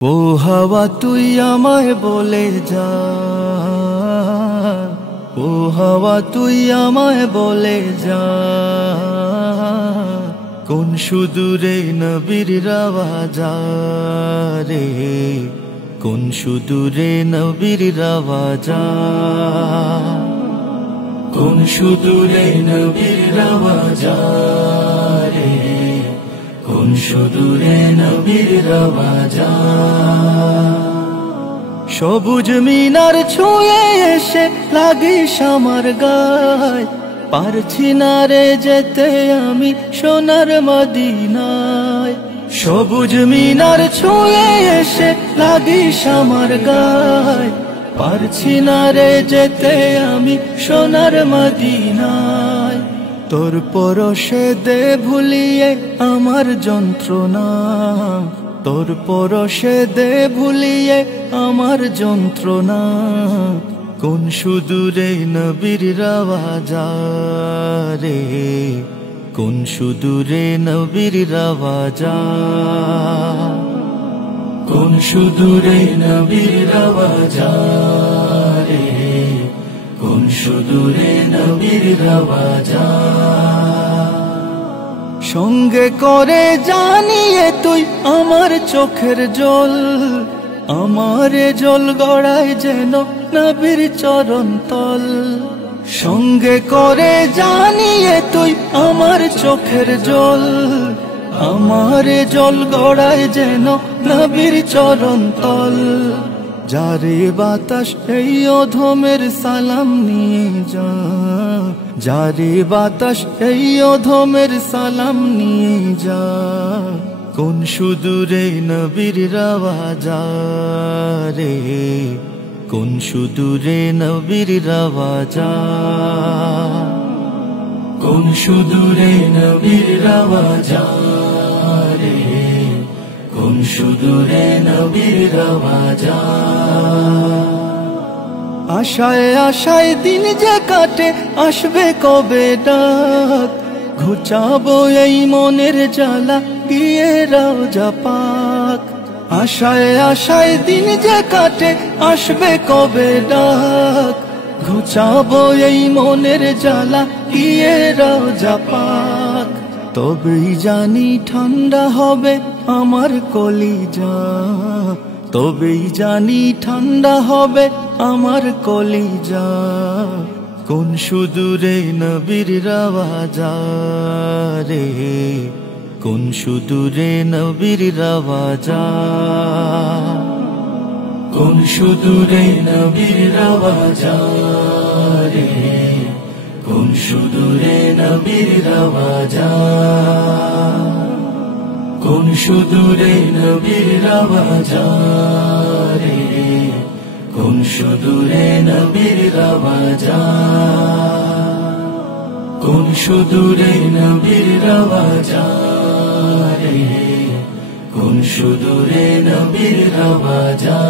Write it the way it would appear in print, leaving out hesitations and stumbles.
ও হাওয়া তুই আমায় বলে যা, ও হাওয়া তুই আমায় বলে যা, কোন সুদূরে নবীর রওজা রে, কোন সুদূরে নবীর রওজা, কোন সুদূরে নবীর রওজা রে, কোন সুদূরে নবীর রওজা। সবুজ মিনার ছুঁয়ে এসে লাগিস আমার গায়, পারছি না রে যেতে আমি সোনার মদিনায়। সবুজ মিনার ছুঁয়ে এসে লাগিস আমার গায়, পারছি না রে যেতে আমি সোনার মদিনায়। তোর পরশে দে ভুলিয়ে আমার যন্ত্রণা, তোর পরশে দে ভুলিয়ে আমার যন্ত্রণা, কোন সুদূরে নবীর রওজা রে, কোন সুদূরে নবীর রওজা, কোন সুদূরে নবীর রওজা রে, কোন সুদূরে নবীর রওজা। সঙ্গে করে জানিয়ে তুই আমার চোখের জল, আমার জল গড়ায় যেন নবীর চরণ তল। সঙ্গে করে জানিয়ে তুই আমার চোখের জল, আমার জল গড়ায় যেন নবীর চরণ তল। যারে বাতাস এই অধমের সালাম নিয়ে যা, যারে বাতাস এই অধমের সালাম নিয়ে যা, কোন সুদূরে নবীর রওজা রে, কোন সুদূরে নবীর রওজা, কোন সুদূরে নবীর রওজা রে, কোন সুদূরে নবীর রওজা। আশায় আশায় দিন যে কাটে আসবে কবে ডাক, ঘুচাবো এই মনের জ্বালা গিয়ে রওজা পাক। আশায় আশায় দিন যে কাটে আসবে কবে ডাক, ঘুচাবো এই মনের জ্বালা গিয়ে রওজা পাক। তবেই জানি ঠান্ডা হবে আমার কলিজা, তবেই জানি ঠান্ডা হবে আমার কলিজা, কোন সুদূরে নবীর রওজা রে, কোন সুদূরে নবীর রওজা, কোন সুদূরে নবীর রওজা রে, কোন সুদূরে নবীর রওজা, কোন সুদূরে নবীর রওজা রে, কোন সুদূরে নবীর রওজা, কোন সুদূরে নবীর রওজা রে, কোন সুদূরে নবীর রওজা।